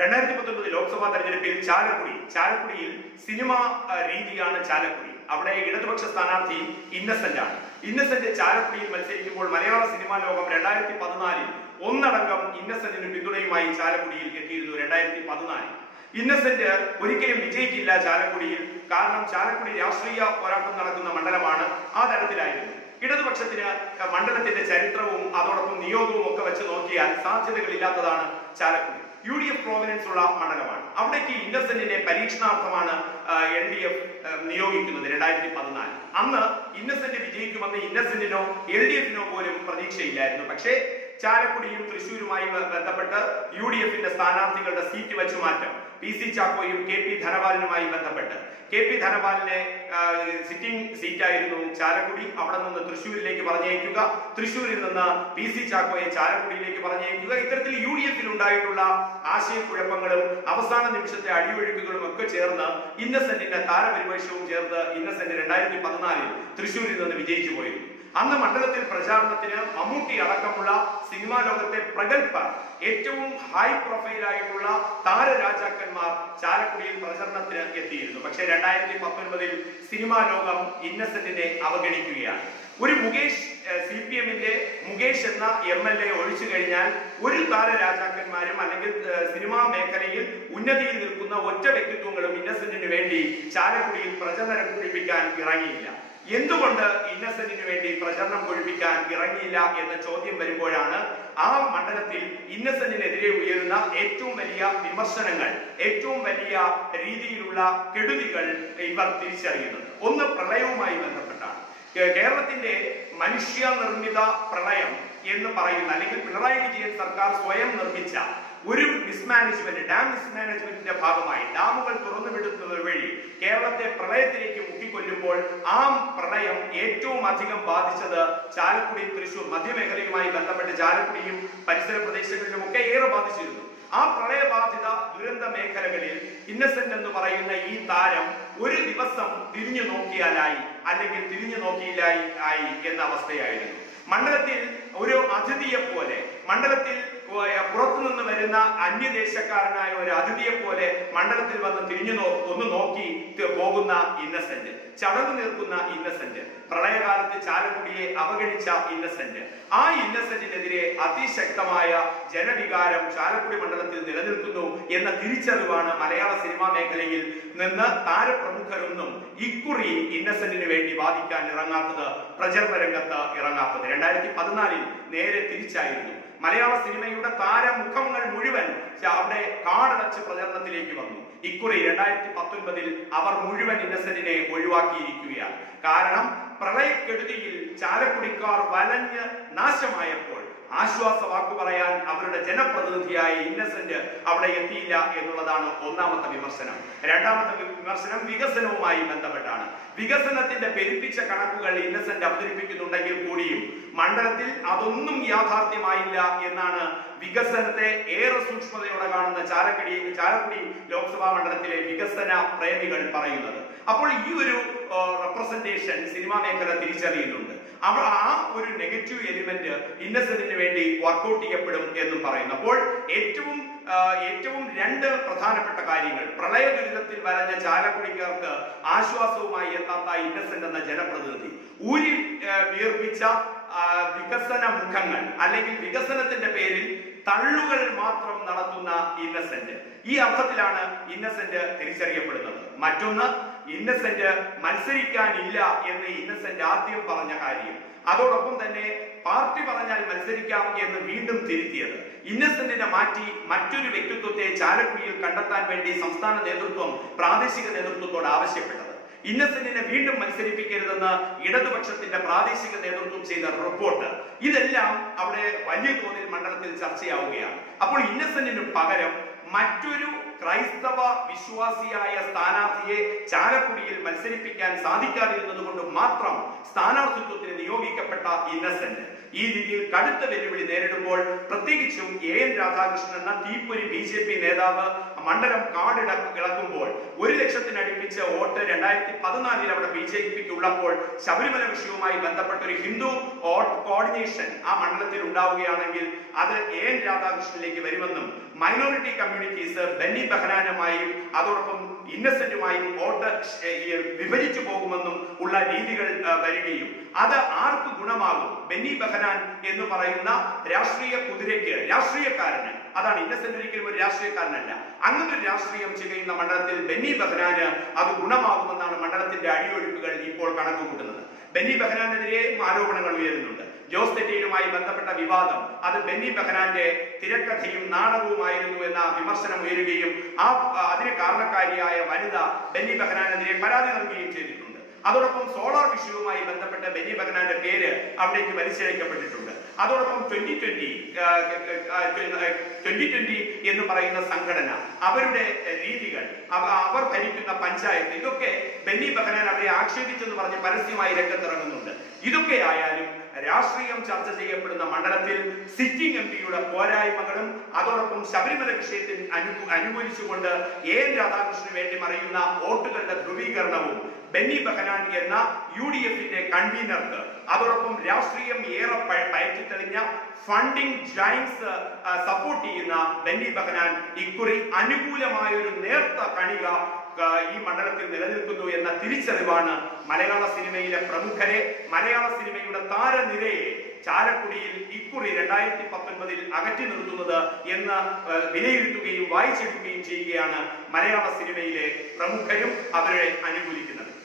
രണ്ടായിരത്തി പത്തൊൻപത് ലോക്സഭാ തെരഞ്ഞെടുപ്പിൽ ചാലക്കുടി ചാലക്കുടിയിൽ സിനിമ രീതിയാണ് ചാലക്കുടി. അവിടെ ഇടതുപക്ഷ സ്ഥാനാർത്ഥി ഇന്നസെന്റ് ആണ്. ഇന്നസെന്റ് ചാലക്കുടിയിൽ മത്സരിക്കുമ്പോൾ മലയാള സിനിമാ ലോകം രണ്ടായിരത്തി പതിനാലിൽ ഒന്നടങ്കം ഇന്നസെന്റിന് പിന്തുണയുമായി ചാലക്കുടിയിൽ എത്തിയിരുന്നു രണ്ടായിരത്തി പതിനാലിൽ ഇന്നസെന്റ് ഒരിക്കലും വിജയിക്കില്ല ചാലക്കുടിയിൽ. കാരണം ചാലക്കുടി രാഷ്ട്രീയ പോരാട്ടം നടക്കുന്ന മണ്ഡലമാണ് ആ തരത്തിലായിരുന്നു. ഇടതുപക്ഷത്തിന് മണ്ഡലത്തിന്റെ ചരിത്രവും അതോടൊപ്പം നിയോഗവും ഒക്കെ വെച്ച് നോക്കിയാൽ സാധ്യതകളില്ലാത്തതാണ് Chalakudy. U D F prominence ഉള്ള മണ്ഡലമാണ്. അവിടേക്ക് ഇന്നസെന്റിനെ പരീക്ഷണാർത്ഥമാണ് എൽ ഡി എഫ് നിയോഗിക്കുന്നത് രണ്ടായിരത്തി പതിനാല് അന്ന് ഇന്നസെന്റ് വിജയിക്കുമെന്ന് ഇന്നസെന്റിനോ എൽ ഡി എഫിനോ പോലും പ്രതീക്ഷയില്ലായിരുന്നു. പക്ഷേ ചാലക്കുടിയും തൃശൂരുമായി ബന്ധപ്പെട്ട് യു ഡി എഫിന്റെ സ്ഥാനാർത്ഥികളുടെ സീറ്റ് വെച്ചു മാറ്റം. പി സി ചാക്കോയും കെ പി ധനപാലിനുമായി ബന്ധപ്പെട്ട്. കെ പി ധനപാലിന്റെ സിറ്റിംഗ് സീറ്റായിരുന്നു ചാലക്കുടി. അവിടെ നിന്ന് തൃശ്ശൂരിലേക്ക് പറഞ്ഞയക്കുക. തൃശ്ശൂരിൽ നിന്ന് പി സി ചാക്കോയെ ചാലക്കുടിയിലേക്ക് പറഞ്ഞയക്കുക. ഇത്തരത്തിൽ യു ഡി എഫിൽ ഉണ്ടായിട്ടുള്ള ആശയക്കുഴപ്പങ്ങളും അവസാന നിമിഷത്തെ അടിയൊഴുക്കുകളും ഒക്കെ ചേർന്ന് ഇന്നസെന്റിന്റെ താരപരിവേഷവും ചേർത്ത് ഇന്നസെന്റ് രണ്ടായിരത്തി പതിനാലിൽ തൃശ്ശൂരിൽ നിന്ന് വിജയിച്ചു പോയിരുന്നു അന്ന് മണ്ഡലത്തിൽ പ്രചാരണത്തിന് മമ്മൂട്ടി അടക്കമുള്ള സിനിമാ ലോകത്തെ പ്രഗത്ഭർ ഏറ്റവും ഹൈ പ്രൊഫൈൽ ആയിട്ടുള്ള താരരാജാക്കന്മാർ ചാലക്കുടിയിൽ പ്രചരണത്തിന് എത്തിയിരുന്നു. പക്ഷേ രണ്ടായിരത്തി പത്തൊൻപതിൽ സിനിമാ ലോകം ഇന്നസെന്റിനെ അവഗണിക്കുകയാണ്. ഒരു മുകേഷ് സി പി എമ്മിന്റെ മുകേഷ് എന്ന എം എൽ എ ഒഴിച്ചു കഴിഞ്ഞാൽ ഒരു താരരാജാക്കന്മാരും അല്ലെങ്കിൽ ഏഹ്, സിനിമാ മേഖലയിൽ ഉന്നതിയിൽ നിൽക്കുന്ന ഒറ്റ വ്യക്തിത്വങ്ങളും ഇന്നസെന്റിന് വേണ്ടി ചാലക്കുടിയിൽ പ്രചരണം കുടിപ്പിക്കാൻ ഇറങ്ങിയില്ല. എന്തുകൊണ്ട് ഇന്നസെന്റിന് വേണ്ടി പ്രചരണം കൊഴിപ്പിക്കാൻ ഇറങ്ങിയില്ല എന്ന ചോദ്യം വരുമ്പോഴാണ് ആ മണ്ഡലത്തിൽ ഇന്നസെന്റിനെതിരെ ഉയരുന്ന ഏറ്റവും വലിയ വിമർശനങ്ങൾ ഏറ്റവും വലിയ രീതിയിലുള്ള കെടുതികൾ ഇവർ തിരിച്ചറിയുന്നത്. ഒന്ന് പ്രളയവുമായി ബന്ധപ്പെട്ടാണ്. കേരളത്തിന്റെ മനുഷ്യ നിർമ്മിത പ്രളയം എന്ന് പറയുന്ന അല്ലെങ്കിൽ പിണറായി വിജയൻ സർക്കാർ സ്വയം നിർമ്മിച്ച ഒരു മിസ്മാനേജ്മെന്റ് ഡാം മിസ്മാനേജ്മെന്റിന്റെ ഭാഗമായി ഡാമുകൾ തുറന്നു വിടുന്നത് വഴി കേരളത്തെ പ്രളയത്തിലേക്ക് മുക്കിക്കൊല്ലുമ്പോൾ ആ പ്രളയം ഏറ്റവും അധികം ബാധിച്ചത് ചാലക്കുടി തൃശൂർ മധ്യമേഖലയുമായി ബന്ധപ്പെട്ട് ചാലക്കുടിയും പരിസര പ്രദേശങ്ങളിലും ഒക്കെ ഏറെ ബാധിച്ചിരുന്നു. ആ പ്രളയബാധിത ദുരന്ത മേഖലകളിൽ ഇന്നസെന്റ് എന്ന് പറയുന്ന ഈ താരം ഒരു ദിവസം തിരിഞ്ഞു നോക്കിയാലായി അല്ലെങ്കിൽ തിരിഞ്ഞു നോക്കിയില്ലായി ആയി എന്ന അവസ്ഥയായിരുന്നു. മണ്ഡലത്തിൽ ഒരു അതിഥിയെ പോലെ മണ്ഡലത്തിൽ ഏർ പുറത്തുനിന്ന് വരുന്ന അന്യദേശക്കാരനായ ഒരു അതിഥിയെ പോലെ മണ്ഡലത്തിൽ വന്ന് തിരിഞ്ഞു നോ ഒന്ന് നോക്കി പോകുന്ന ഇന്നസെന്റ് ചടങ്ങ് നിൽക്കുന്ന ഇന്നസെന്റ് പ്രളയകാലത്ത് ചാലക്കുടിയെ അവഗണിച്ച ഇന്നസെന്റ് ആ ഇന്നസെന്റിനെതിരെ അതിശക്തമായ ജനവികാരം ചാലക്കുടി മണ്ഡലത്തിൽ നിലനിൽക്കുന്നു എന്ന തിരിച്ചറിവാണ് മലയാള സിനിമാ മേഖലയിൽ നിന്ന് താരപ്രമുഖരൊന്നും ഇക്കുറി ഇന്നസെന്റിന് വേണ്ടി വാദിക്കാൻ ഇറങ്ങാത്തത് പ്രചരണ രംഗത്ത് ഇറങ്ങാത്തത്. രണ്ടായിരത്തി പതിനാലിൽ നേരെ തിരിച്ചായിരുന്നു. മലയാള സിനിമയുടെ താരമുഖങ്ങൾ മുഴുവൻ അവിടെ കാടടച്ച് പ്രചരണത്തിലേക്ക് വന്നു. ഇക്കുറി രണ്ടായിരത്തി പത്തൊൻപതിൽ അവർ മുഴുവൻ ഇന്നസെന്റിനെ ഒഴിവാക്കിയിരിക്കുകയാണ്. കാരണം പ്രളയക്കെടുതിയിൽ ചാലക്കുടിക്കാർ വലഞ്ഞ് നാശമായപ്പോൾ ആശ്വാസ വാക്കു പറയാൻ അവരുടെ ജനപ്രതിനിധിയായ ഇന്നസെന്റ് അവിടെ എത്തിയില്ല എന്നുള്ളതാണ് ഒന്നാമത്തെ വിമർശനം. രണ്ടാമത്തെ വിമർശനം വികസനവുമായി ബന്ധപ്പെട്ടാണ്. വികസനത്തിന്റെ പെരുപ്പിച്ച കണക്കുകൾ ഇന്നസെന്റ് അവതരിപ്പിക്കുന്നുണ്ടെങ്കിൽ കൂടിയും മണ്ഡലത്തിൽ അതൊന്നും യാഥാർത്ഥ്യമായില്ല എന്നാണ് വികസനത്തെ ഏറെ സൂക്ഷ്മതയോടെ കാണുന്ന ചാലക്കുടി ചാലക്കുടി ലോക്സഭാ മണ്ഡലത്തിലെ വികസന പ്രേമികൾ പറയുന്നത്. അപ്പോൾ ഈ ഒരു റെപ്രസെന്റേഷൻ സിനിമാ മേഖല തിരിച്ചറിയുന്നുണ്ട്. അവ ആ ഒരു നെഗറ്റീവ് എലിമെന്റ് ഇന്നസെന്റിന് വേണ്ടി വർക്കൗട്ട് ചെയ്യപ്പെടും എന്നും പറയുന്നു. അപ്പോൾ ഏറ്റവും ഏറ്റവും രണ്ട് പ്രധാനപ്പെട്ട കാര്യങ്ങൾ. പ്രളയ ദുരിതത്തിൽ വരഞ്ഞ ചാലക്കുടിക്കാർക്ക് ആശ്വാസവുമായി എത്താത്ത ഇന്നസെന്റ് എന്ന ജനപ്രതിനിധി. ഊരി വീർപ്പിച്ച വികസന മുഖങ്ങൾ അല്ലെങ്കിൽ വികസനത്തിന്റെ പേരിൽ തള്ളുകൾ മാത്രം നടത്തുന്ന ഇന്നസെന്റ് ഈ അർത്ഥത്തിലാണ് ഇന്നസെന്റ് തിരിച്ചറിയപ്പെടുന്നത്. മറ്റൊന്ന് ഇന്നസെന്റ് മത്സരിക്കാനില്ല എന്ന് ഇന്നസെന്റ് ആദ്യം പറഞ്ഞ കാര്യം. അതോടൊപ്പം തന്നെ പാർട്ടി പറഞ്ഞാൽ മത്സരിക്കാം എന്ന് വീണ്ടും തിരുത്തിയത്. ഇന്നസെന്റിനെ മാറ്റി മറ്റൊരു വ്യക്തിത്വത്തെ ചാലക്കുടിയിൽ കണ്ടെത്താൻ വേണ്ടി സംസ്ഥാന നേതൃത്വം പ്രാദേശിക നേതൃത്വത്തോട് ആവശ്യപ്പെട്ടത്. ഇന്നസെന്റിനെ വീണ്ടും മത്സരിപ്പിക്കരുതെന്ന് ഇടതുപക്ഷത്തിന്റെ പ്രാദേശിക നേതൃത്വം ചെയ്ത റിപ്പോർട്ട് ഇതെല്ലാം അവിടെ വലിയ തോതിൽ മണ്ഡലത്തിൽ ചർച്ചയാവുകയാണ്. അപ്പോൾ ഇന്നസെന്റിന് പകരം മറ്റൊരു ക്രൈസ്തവ വിശ്വാസിയായ സ്ഥാനാർത്ഥിയെ ചാലക്കുടിയിൽ മത്സരിപ്പിക്കാൻ സാധിക്കാതിരുന്നത് കൊണ്ട് മാത്രം സ്ഥാനാർത്ഥിത്വത്തിന് നിയോഗിക്കപ്പെട്ട ഇന്നസെന്റ്. ഈ രീതിയിൽ കടുത്ത വെല്ലുവിളി നേരിടുമ്പോൾ പ്രത്യേകിച്ചും എ എൻ രാധാകൃഷ്ണൻ എന്ന തീപ്പൊരി ബി ജെ പി നേതാവ് മണ്ഡലം കാടിട ഇളക്കുമ്പോൾ ഒരു ലക്ഷത്തിനടുപ്പിച്ച വോട്ട് രണ്ടായിരത്തി പതിനാലിൽ അവിടെ ബി ജെ പിക്ക് ഉള്ളപ്പോൾ ശബരിമല വിഷയവുമായി ബന്ധപ്പെട്ട ഒരു ഹിന്ദു കോർഡിനേഷൻ ആ മണ്ഡലത്തിൽ ഉണ്ടാവുകയാണെങ്കിൽ അത് എ എൻ രാധാകൃഷ്ണനിലേക്ക് വരുമെന്നും മൈനോറിറ്റി കമ്മ്യൂണിറ്റീസ് ബെന്നി ബഹനാനുമായും അതോടൊപ്പം ഇന്നസെന്റുമായും വോട്ട് വിഭജിച്ചു പോകുമെന്നും ഉള്ള രീതികൾ വരികയും. അത് ആർക്ക് ഗുണമാകും? ബെന്നി ബഹനാൻ എന്ന് പറയുന്ന രാഷ്ട്രീയ കുതിരയ്ക്ക് രാഷ്ട്രീയക്കാരന്. അതാണ് ഇന്നസെന്റ് ഒരിക്കലും ഒരു രാഷ്ട്രീയക്കാരനല്ല. അങ്ങനെ ഒരു രാഷ്ട്രീയം ചെയ്യുന്ന മണ്ഡലത്തിൽ ബെന്നി ബഹനാന് അത് ഗുണമാകുമെന്നാണ് മണ്ഡലത്തിന്റെ അടിയൊഴുക്കുകൾ ഇപ്പോൾ കണക്ക് കൂട്ടുന്നത് ബെന്നി ബഹനാനെതിരെയും ആരോപണങ്ങൾ ഉയരുന്നുണ്ട്. ജോസ് ബന്ധപ്പെട്ട വിവാദം അത് ബെന്നി ബെഹനാന്റെ തിരക്കഥയും നാടകവുമായിരുന്നു എന്ന വിമർശനം ഉയരുകയും ആ അതിന് കാരണക്കാരിയായ വനിത ബെന്നി ബെഹനാനെതിരെ പരാതി നൽകുകയും ചെയ്തിട്ടുണ്ട്. അതോടൊപ്പം സോളാർ വിഷയവുമായി ബന്ധപ്പെട്ട ബെന്നി ബെഹനാന്റെ പേര് അവിടേക്ക് വലിച്ചിഴക്കപ്പെട്ടിട്ടുണ്ട് അതോടൊപ്പം ട്വന്റി ട്വന്റി ട്വന്റി ട്വന്റി എന്ന് പറയുന്ന സംഘടന അവരുടെ രീതികൾ അവർ ഭരിക്കുന്ന പഞ്ചായത്ത് ഇതൊക്കെ ബെന്നി ബെഹനാൻ അവരെ ആക്ഷേപിച്ചെന്ന് പറഞ്ഞ് പരസ്യമായി രംഗത്തിറങ്ങുന്നുണ്ട്. ഇതൊക്കെ ആയാലും രാഷ്ട്രീയം ചർച്ച ചെയ്യപ്പെടുന്ന മണ്ഡലത്തിൽ സിറ്റിംഗ് എം പിയുടെ പോരായ്മകളും അതോടൊപ്പം ശബരിമല വിഷയത്തിൽ അനു- അനുകൂലിച്ചുകൊണ്ട് എ എൻ രാധാകൃഷ്ണന് വേണ്ടി മറിയുന്ന വോട്ടുകളുടെ ധ്രുവീകരണവും ബെന്നി ബെഹനാൻ എന്ന യു ഡി എഫിന്റെ കൺവീനർക്ക് അതോടൊപ്പം രാഷ്ട്രീയം ഏറെ പയറ്റിത്തെളിഞ്ഞ ഫണ്ടിംഗ് ജൈൻസ് സപ്പോർട്ട് ചെയ്യുന്ന ബെന്നി ബെഹനാൻ ഇക്കുറി അനുകൂലമായ ഒരു നേർത്ത കണിക ഈ മണ്ഡലത്തിൽ നിലനിൽക്കുന്നു എന്ന തിരിച്ചറിവാണ് മലയാള സിനിമയിലെ പ്രമുഖരെ മലയാള സിനിമയുടെ താരനിരയെ ചാലക്കുടിയിൽ ഇക്കുറി രണ്ടായിരത്തി പത്തൊൻപതിൽ അകറ്റി നിർത്തുന്നത് എന്ന് വിലയിരുത്തുകയും വായിച്ചെടുക്കുകയും ചെയ്യുകയാണ് മലയാള സിനിമയിലെ പ്രമുഖരും അവരെ അനുകൂലിക്കുന്നത്.